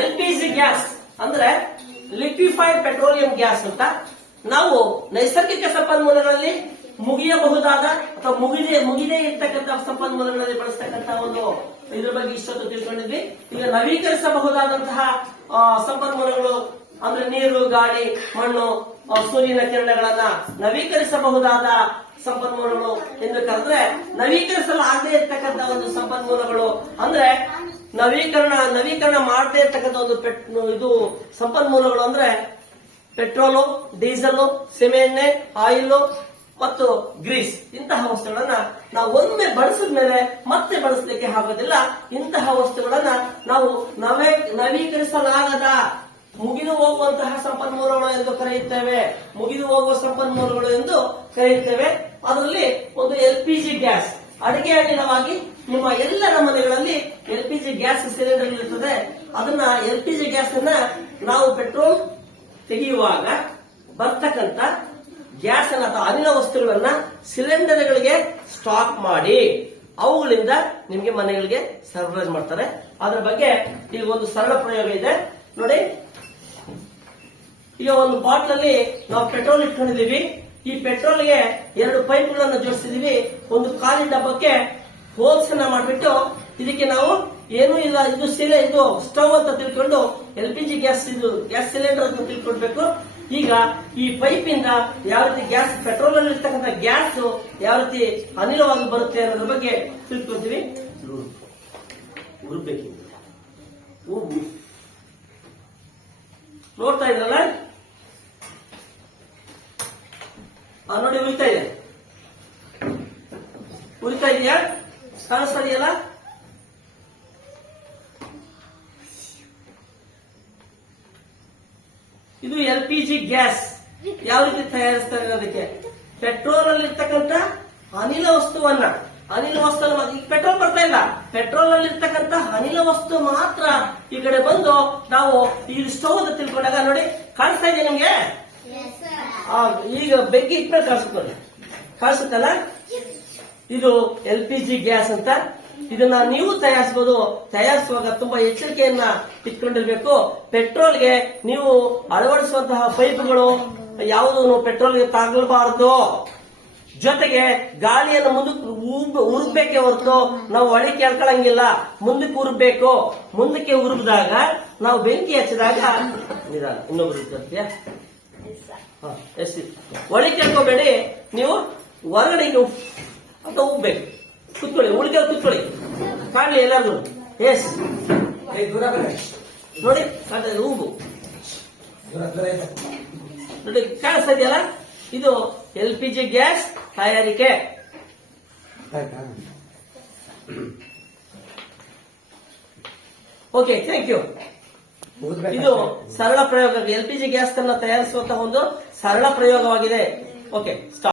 LPG gas ಅಂದ್ರೆ liquefied petroleum gas ಅಂತ. ನಾವು ನೈಸರ್ಗಿಕ ಸಂಪನ್ಮೂಲಗಳಲ್ಲಿ ಮುಗಿಯಬಹುದಾದ ಅಥವಾ ಮುಗಿದೇ ಇರ್ತಕ್ಕಂಥ ಸಂಪನ್ಮೂಲಗಳಲ್ಲಿ ಬಳಸ್ತಕ್ಕಂಥ ಒಂದು ಇದ್ರ ಬಗ್ಗೆ ಇಷ್ಟೊತ್ತು ತಿಳ್ಕೊಂಡಿದ್ವಿ. ಈಗ ನವೀಕರಿಸಬಹುದಾದಂತಹ ಸಂಪನ್ಮೂಲಗಳು ಅಂದ್ರೆ ನೀರು, ಗಾಳಿ, ಮಣ್ಣು, ಸೂರ್ಯನ ಕಿರಣಗಳನ್ನ ನವೀಕರಿಸಬಹುದಾದ ಸಂಪನ್ಮೂಲಗಳು ಎಂದು ಕರೆದ್ರೆ, ನವೀಕರಿಸಲಾಗದೇ ಇರ್ತಕ್ಕಂಥ ಒಂದು ಸಂಪನ್ಮೂಲಗಳು ಅಂದ್ರೆ ನವೀಕರಣ ಮಾಡದೇ ಇರ್ತಕ್ಕಂಥ ಒಂದು ಇದು ಸಂಪನ್ಮೂಲಗಳು ಅಂದ್ರೆ ಪೆಟ್ರೋಲು, ಡೀಸೆಲ್, ಸೀಮೆಎಣ್ಣೆ, ಆಯಿಲ್ ಮತ್ತು ಗ್ರೀಸ್. ಇಂತಹ ವಸ್ತುಗಳನ್ನ ನಾವು ಒಮ್ಮೆ ಬಳಸಿದ ಮೇಲೆ ಮತ್ತೆ ಬಳಸಲಿಕ್ಕೆ ಆಗೋದಿಲ್ಲ. ಇಂತಹ ವಸ್ತುಗಳನ್ನ ನಾವು ನವೀಕರಿಸಲಾಗದ ಮುಗಿದು ಹೋಗುವಂತಹ ಸಂಪನ್ಮೂಲಗಳು ಎಂದು ಕರೆಯುತ್ತೇವೆ. ಮುಗಿದು ಹೋಗುವ ಸಂಪನ್ಮೂಲಗಳು ಎಂದು ಕರೆಯುತ್ತೇವೆ. ಅದರಲ್ಲಿ ಒಂದು ಎಲ್ಪಿಜಿ ಗ್ಯಾಸ್. ಅಡಿಗೆ ಅನಿಲವಾಗಿ ನಿಮ್ಮ ಎಲ್ಲರ ಮನೆಗಳಲ್ಲಿ ಎಲ್ಪಿಜಿ ಗ್ಯಾಸ್ ಸಿಲಿಂಡರ್ ಇರುತ್ತದೆ. ಅದನ್ನ ಎಲ್ಪಿಜಿ ಗ್ಯಾಸ್ ಅನ್ನ ನಾವು ಪೆಟ್ರೋಲ್ ತೆಗೆಯುವಾಗ ಬರ್ತಕ್ಕಂಥ ಗ್ಯಾಸ್ ಅನ್ನ ಅಥವಾ ಅನಿಲ ವಸ್ತುಗಳನ್ನ ಸಿಲಿಂಡರ್ಗಳಿಗೆ ಸ್ಟಾಕ್ ಮಾಡಿ ಅವುಗಳಿಂದ ನಿಮಗೆ ಮನೆಗಳಿಗೆ ಸರಬರಾಜು ಮಾಡ್ತಾರೆ. ಅದರ ಬಗ್ಗೆ ಈಗ ಒಂದು ಸರಳ ಪ್ರಯೋಗ ಇದೆ ನೋಡಿ. ಈಗ ಒಂದು ಬಾಟ್ಲ್ ಅಲ್ಲಿ ನಾವು ಪೆಟ್ರೋಲ್ ಇಟ್ಕೊಂಡಿದೀವಿ. ಈ ಪೆಟ್ರೋಲ್ಗೆ 2 ಪೈಪ್ಗಳನ್ನು ಜೋಡಿಸಿದೀವಿ. ಒಂದು ಖಾಲಿ ಡಬ್ಬಕ್ಕೆ ಹೋಲ್ಸ್ ಅನ್ನ ಮಾಡಿಬಿಟ್ಟು ಇದಕ್ಕೆ ನಾವು ಏನೂ ಇಲ್ಲ, ಇದು ಸ್ಟವ್ ಅಂತ ತಿಳ್ಕೊಂಡು ಎಲ್ಪಿಜಿ ಗ್ಯಾಸ್ ಸಿಲಿಂಡರ್ ಅಂತ ತಿಳ್ಕೊಳ್ಬೇಕು. ಈಗ ಈ ಪೈಪ್ ಇಂದ ಯಾವ ರೀತಿ ಗ್ಯಾಸ್ ಪೆಟ್ರೋಲ್ ಅಲ್ಲಿ ಇರ್ತಕ್ಕಂಥ ಗ್ಯಾಸ್ ಯಾವ ರೀತಿ ಅನಿಲವಾಗಿ ಬರುತ್ತೆ ಅನ್ನೋದ್ರ ಬಗ್ಗೆ ತಿಳ್ಕೊಳ್ತೀವಿ. ನೋಡ್ತಾ ಇದ್ರಲ್ಲ, ನೋಡಿ ಉರಿತಾ ಇದೆಯಾ? ಕಾಣಿಸ್ತಾ ಇದೆಯಲ್ಲ? ಇದು ಎಲ್ಪಿಜಿ ಗ್ಯಾಸ್ ಯಾವ ರೀತಿ ತಯಾರಿಸ್ತಾರೆ ಅನ್ನೋದಕ್ಕೆ ಪೆಟ್ರೋಲ್ ಅಲ್ಲಿ ಇರ್ತಕ್ಕಂಥ ಅನಿಲ ವಸ್ತುವನ್ನ ಪೆಟ್ರೋಲ್ ಬರ್ತಾ ಇಲ್ಲ, ಪೆಟ್ರೋಲ್ ಅಲ್ಲಿ ಇರ್ತಕ್ಕಂಥ ಅನಿಲ ವಸ್ತು ಮಾತ್ರ ಈ ಕಡೆ ಬಂದು ನಾವು ಈ ಸ್ಟವ್ ಅಂತ ತಿಳ್ಕೊಂಡಾಗ ನೋಡಿ ಕಾಣಿಸ್ತಾ ಇದೆ ನಿಮ್ಗೆ. ಈಗ ಬೆಂಕಿ ಇಟ್ಮೇಲೆ ಕಾಣಿಸುತ್ತಲ್ಲ, ಇದು ಎಲ್ಪಿಜಿ ಗ್ಯಾಸ್ ಅಂತ. ಇದನ್ನ ನೀವು ತಯಾರಿಸಬಹುದು. ತಯಾರಿಸುವಾಗ ತುಂಬಾ ಎಚ್ಚರಿಕೆಯನ್ನ ಇಟ್ಕೊಂಡಿರ್ಬೇಕು. ಪೆಟ್ರೋಲ್ಗೆ ನೀವು ಅಳವಡಿಸುವಂತಹ ಪೈಪ್ಗಳು ಯಾವುದೂ ಪೆಟ್ರೋಲ್ಗೆ ತಾಗಲಬಾರದು. ಜೊತೆಗೆ ಗಾಳಿಯನ್ನು ಮುಂದಕ್ಕೆ ಉರುಬೇಕೆ ಹೊರತು ನಾವು ಒಳಗೆ ಕೇಳ್ಕೊಳ್ಳಂಗಿಲ್ಲ. ಮುಂದಕ್ಕೆ ಉರುಬೇಕು. ಮುಂದಕ್ಕೆ ಉರುಬಿದಾಗ ನಾವು ಬೆಂಕಿ ಹಚ್ಚಿದಾಗ ಇನ್ನೊಬ್ರು ಇರ್ತೀಯಾ ಒಳಗೆ ಕೇಳ್ಕೋಬೇಡಿ. ನೀವು ಹೊರಗಡೆ ಅಂತ ಹೋಗ್ಬೇಕು. ಕುತ್ಕೊಳ್ಳಿ, ಉಳಿಕೆ ಕುತ್ಕೊಳ್ಳಿ, ಕಾಣಲಿ ಎಲ್ಲಾರು. ಎಸ್ ನೋಡಿ ಹೂವು ನೋಡಿ ಕಾಣಿಸ್ತಾ ಇದೆಯಲ್ಲ, ಇದು ಎಲ್ಪಿಜಿ ಗ್ಯಾಸ್ ತಯಾರಿಕೆ. Okay, thank you. ಇದು ಸರಳ ಪ್ರಯೋಗ. ಎಲ್ಪಿಜಿ ಗ್ಯಾಸ್ ಅನ್ನು ತಯಾರಿಸುವಂತಹ ಒಂದು ಸರಳ ಪ್ರಯೋಗವಾಗಿದೆ. Okay, stop.